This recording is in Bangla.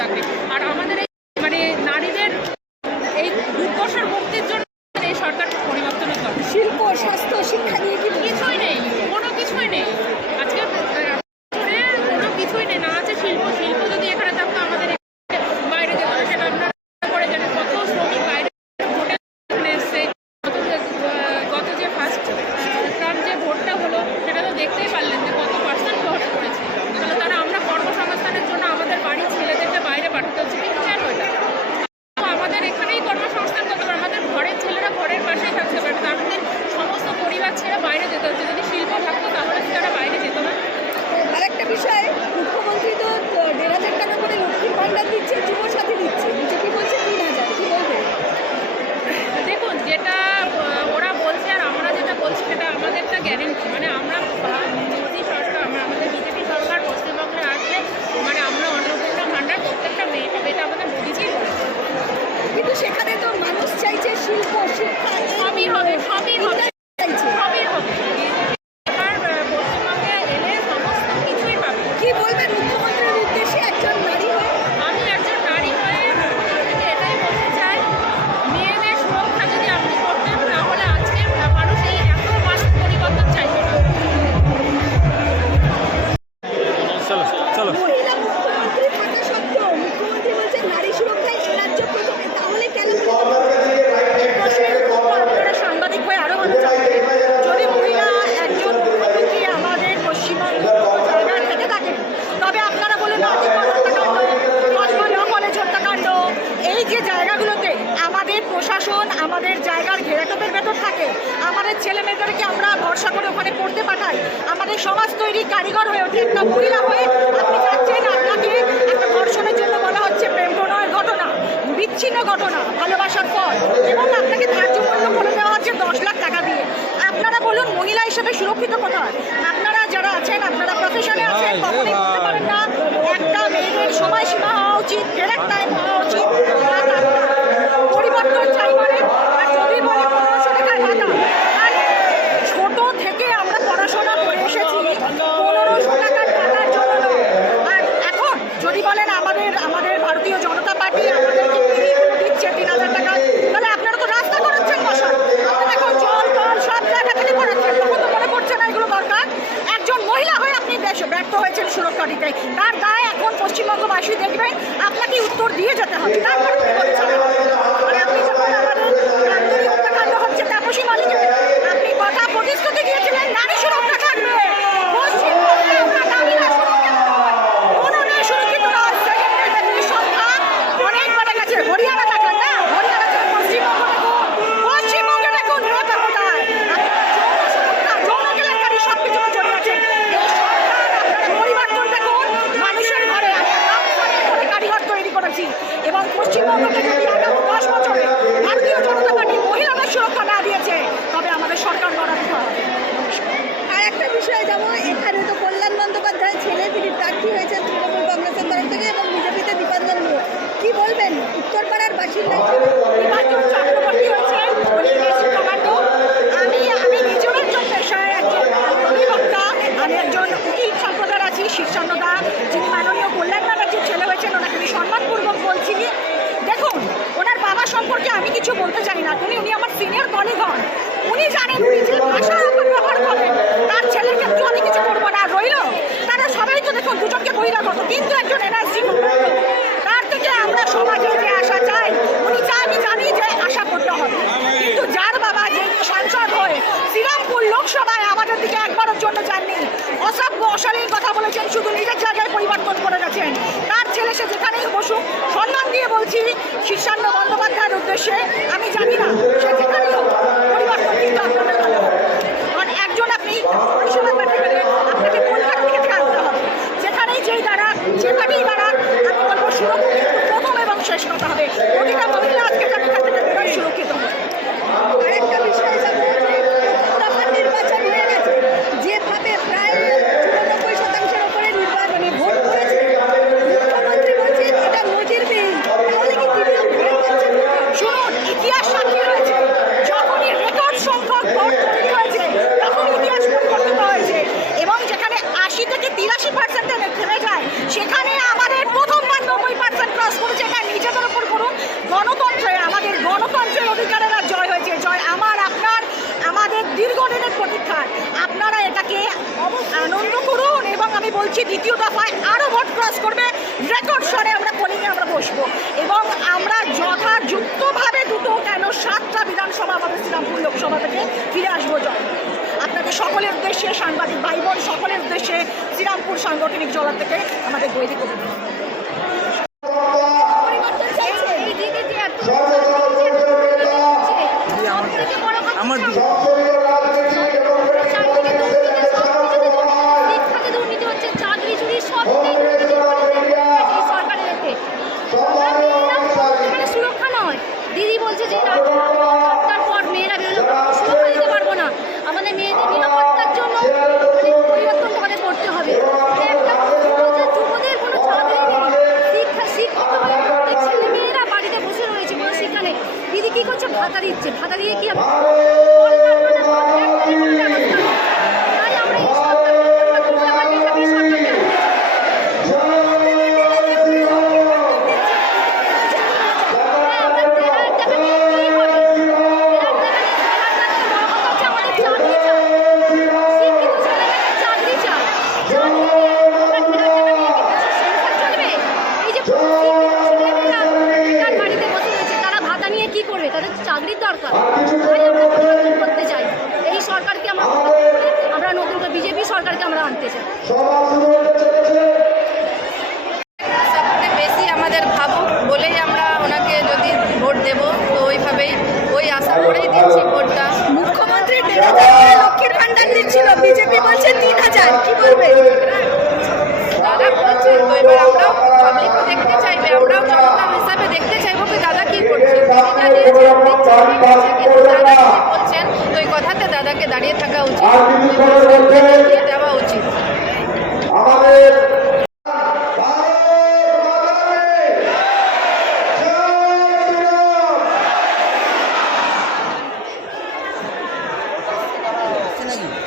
থাকবে। আর আমাদের এই মানে নারীদের এই দুর্দশার মুক্তির জন্য এই সরকার পরিবর্তনের দরকার। শিল্প, স্বাস্থ্য, শিক্ষা নিয়ে কি কিছুই নেই, কোনো কিছুই নেই। আজকে কোনো কিছুই নেই, না আছে শিল্প। শিল্প যদি এখানে থাকতো আমাদের বাইরে যেত, সেটা আপনারা করে জানেন। কত শ্রমিক বাইরে ভোটে এসছে। গত যে ফার্স্ট টার্ম যে ভোটটা হলো, সেটা তো দেখতেই পারলেন যে কত পার্সেন্ট ভোট করেছে। তাহলে তারা আমরা কর্মসংস্থানের জন্য আমাদের বাড়ির ছেলেদেরকে বাইরে পাঠাতে হচ্ছে, কিন্তু কেন এটা? আমাদের এখানেই কর্মসংস্থান করতে পারে, আমাদের ঘরের ছেলেরা ঘরের পাশেই থাকতে পারে, তাদের সমস্ত পরিবার ছেড়ে বাইরে যেতে হচ্ছে। যদি শিল্প থাকতো তাহলে কি তারা বাইরে যেত না? আরেকটা বিষয়, মুখ্যমন্ত্রী তো 1,500 টাকা করে লক্ষ্মীর ভান্ডার দিচ্ছে, যুবসাথী দিচ্ছে, বিজেপি বলছে 3,000। কি বলবেন? দেখুন, যেটা ওরা বলছে আর আমরা যেটা বলছি সেটা আমাদেরটা গ্যারেন্টি। মানে আমরা মোদী সরকার, আমাদের বিজেপি সরকার পশ্চিমবঙ্গে আসলে মানে আমরা অন্নপূর্ণা ভান্ডার প্রত্যেকটা মেয়ে পাবে, এটা আমাদের মোদীজিই বলেছে। কিন্তু সেখানে তো মানুষ চাইছে শিল্প, শিক্ষা, সবই হবে, সবই হবে, চাইছে। সবই হবে। পশ্চিমবঙ্গে এলে সমস্ত কিছুই পাবে। কি বলবেন মুখ্যমন্ত্রীর উদ্দেশ্যে একজন নারী হয়ে? আমি একজন নারী হয়ে মুখ্যমন্ত্রীকে এটাই বলতে চাই, মেয়েদের সুরক্ষা যদি আপনি করতেন তাহলে আজকে মানুষ এই এত মানুষ পরিবর্তন চাইতো না। মহিলা মুখ্যমন্ত্রী থাকা সত্ত্বেও মুখ্যমন্ত্রী বলছেন নারী সুরক্ষায় এই রাজ্য প্রথমে, তাহলে কেন? আপনারা সাংবাদিক হয়ে আরো ভালো জানবেন, যদি মহিলা একজন মুখ্যমন্ত্রী আমাদের পশ্চিমবঙ্গ জায়গায় থেকে থাকেন, তবে আপনারা বলেন কলেজ হত্যাকাণ্ড, এই যে জায়গাগুলোতে আমাদের প্রশাসন আমাদের জায়গার ঘেরাটোপের ভেতর থাকে, আমাদের ছেলে মেয়েদেরকে আমরা ভরসা করে ওখানে পড়তে পাঠাই, আমাদের সমাজ তৈরি কারিগর হয়ে ওঠে একটা মহিলা হয়ে আপনি যাচ্ছেন, আপনাকে একটা ধর্ষণের জন্য বলা হচ্ছে প্রেম প্রণয়ের ঘটনা, বিচ্ছিন্ন ঘটনা, ভালোবাসার পর, এবং আপনাকে ধার্য মূল্য করে দেওয়া হচ্ছে 10 লাখ টাকা দিয়ে। আপনারা বলুন মহিলা হিসেবে সুরক্ষিত কোথায়? আপনারা যারা আছেন, আপনারা প্রফেশনে আছেন, কখনোই বলতে পারেন না একটা মেয়েদের সময়সীমা হওয়া উচিত, ডেরেক্ট টাইম হওয়া উচিত। পরিবর্তন চাই মানে, আর যদি বলে 1500 টাকায় ভাতা, আর ছোট থেকে আমরা পড়াশোনা করে এসেছি 1500 টাকার টাকার জন্য নয়। আর এখন যদি বলেন আমাদের ভারতীয় জনতা পার্টি আমাদেরকে দিচ্ছে 3,000 টাকা, তাহলে আপনারা তো রাস্তা করাচ্ছেন বসার, আপনারা এখন জল টল সব জায়গা থেকে করাচ্ছেন, তখন তো মনে করছে না এগুলো দরকার। একজন মহিলা হয়ে আপনি ব্যর্থ হয়েছেন সুরক্ষা দিতে, তার দায় এখন পশ্চিমবঙ্গবাসী দেখবেন, আপনাকে উত্তর দিয়ে যেতে হবে। তারপরে আপনি যখন আমাদের হত্যাকাণ্ড হচ্ছে তাপসী মালিকের, আপনি কথা প্রতিশ্রুতি দিয়েছিলেন নারী সুরক্ষা থাকবে, পশ্চিমবঙ্গে আমরা নারীরা সুরক্ষিত নয়, কোনোদিন সুরক্ষিত নয়। সেকেন্ডের সংখ্যা অনেক বেড়ে গেছে। হরিয়ানা থাকেন না, হরিয়ানা থেকে পশ্চিমবঙ্গে দেখুন রেপে কোথায়, যৌন কেলেঙ্কারি সব কিছু জড়িয়ে আছে। এই সরকার আপনারা পরিবর্তন দেখুন, মানুষের ঘরে আমরা কারিগর তৈরি করেছি, এবং পশ্চিমবঙ্গকে যদি আগামী 10 বছরে ভারতীয় জনতা পার্টি মহিলাদের সুরক্ষা না দিয়েছে, তবে আমাদের সরকার গড়াতে হবে। আর একটা বিষয়, যেমন এখানে তো কল্যাণ বন্দ্যোপাধ্যায় ছেলে, তিনি প্রার্থী হয়েছেন তৃণমূল কংগ্রেসের তরফ থেকে, এবং বিজেপিতে দীপাঞ্জন মিত্র। কি বলবেন? উত্তরপাড়ার বাসিন্দা দীপাঞ্জন চক্রবর্তী হয়েছেন কমান্ডো। আমি নিজের একজন পেশায় একজন অধিবক্তা, আমি একজন উকিল সম্প্রদায় আছি, শীর্ষান্নদা যিনি মাননীয় কল্যাণ ব্যানার্জির ছেলে হয়েছেন, ওনাকে আমি সম্মানপূর্বক বলছি। দেখুন, ওনার বাবা সম্পর্কে আমি কিছু বলতে চাই না, উনি আমার সিনিয়র কলিগ হন, উনি জানেন উনি যে ভাষা ব্যবহার করেন, তার ছেলের ক্ষেত্রে আমি কিছু করবো না। রইল তারা সবাই তো দেখুন দুজনকে বহিরাগত, কিন্তু একজন এনআরসি, তার থেকে আমরা সমাজে যে আশা চাই, উনি চাই, আমি জানি যে আশা করতে হবে, কিন্তু যার বাবা যে সাংসদ হয়ে শ্রীরামপুর লোকসভায় আমাদের দিকে একবারের জন্য যাননি, অসভ্য অশালীন কথা বলেছেন, শুধু নিজের জায়গায় পরিবর্তন করে গেছেন, তার ছেলে সে যেখানেই বসুক, সম্মান দিয়ে বলছি শীর্ষান্ন বন্দ্যোপাধ্যায়ের উদ্দেশ্যে, আমি জানি না সে যেখানেই হোক, পরিবর্তন কিন্তু আপনাদের ভালো হবে। কারণ একজন আপনি পরিষেবা পেতে গেলে আপনাকে কলকাতা থেকে আনতে হবে, যেখানেই যেই দাঁড়াক, যেখানেই দাঁড়াক, আমি বলবো সুরক্ষা কিন্তু প্রথম এবং শেষ কথা হবে। প্রতিটা মহিলা আজকে তাদের কাছ থেকে সুরক্ষিত হবে। আরেকটা বিষয়, যেমন নির্বাচন হয়ে গেছে, যেভাবে প্রায় 94% ওপরে নির্বাচনে ভোট পড়েছে, মুখ্যমন্ত্রী বলছেন এটা নজিরবিহীন, তাহলে কি তিনি শুনুন, ইতিহাস সাক্ষী রয়েছে, যখনই রেকর্ড সংখ্যক ভোট তৈরি হয়েছে তখন ইতিহাস পরিবর্তিত হয়েছে, এবং যেখানে 80 থেকে 83% থেমে যায়, সেখানে আমাদের প্রথমবার 90% ক্রস করেছে, এটা নিজেদের ওপর করুন। গণতন্ত্রের অধিকারের আর জয় হয়েছে, জয় আমার আপনার, আমাদের দীর্ঘদিনের প্রতীক্ষার। আপনারা এটাকে আনন্দ করুন এবং আমি বলছি দ্বিতীয় দফায় আরও ভোট ক্রস করবে, রেকর্ড স্বরে আমরা পোলিংয়ে আমরা বসবো এবং আমরা যথাযুক্তভাবে দুটো কেন 7টা বিধানসভা আমাদের শ্রীরামপুর লোকসভা থেকে ফিরে আসবো। জয় আপনাদের সকলের উদ্দেশ্যে, সাংবাদিক ভাই বোন সকলের উদ্দেশ্যে শ্রীরামপুর সাংগঠনিক জেলা থেকে আমাদের বৈদিক অভিনন্দন। আমার সুরক্ষা নয়, দিদি বলছে যে তারপর মেয়েরা বেরোলে সুরক্ষা দিতে পারবো না, আমাদের মেয়েদের নিরাপত্তার জন্য পরিবর্তন আমাদের করতে হবে। যুবদের কোনো চাকরি নেই, শিক্ষিত হয়ে প্রত্যেক ছেলে মেয়েরা বাড়িতে বসে রয়েছে, কোনো শিক্ষা নেই। দিদি কি করছে? ভাতা দিচ্ছে, ভাতা দিয়ে কি হবে? তাই আমরা এই সরকার বিজেপি সরকারকে চাকরির দরকার, তাই আমরা পরিবর্তন করতে চাই। এই সরকারকে আমরা নতুন করে বিজেপি সরকারকে আমরা আনতে চাই। সবথেকে বেশি আমাদের ভাবুক বলেই আমরা ওনাকে যদি ভোট দেব, তো ওইভাবেই ওই আশা করেই দিচ্ছি ভোটটা। মুখ্যমন্ত্রী 1,500 লক্ষের ভান্ডার দিচ্ছিল, বিজেপি বলছে 3,000, কি বলবে? দাদা বলছেন তো এবার আমরাও পাবলিকও দেখতে চাইবে, আমরাও জনতা হিসাবে দেখতে চাইবো কি দাদা কি করছে। দাদা বলছেন তো এই কথাতে দাদাকে দাঁড়িয়ে থাকা উচিত, দেওয়া উচিত। নাকি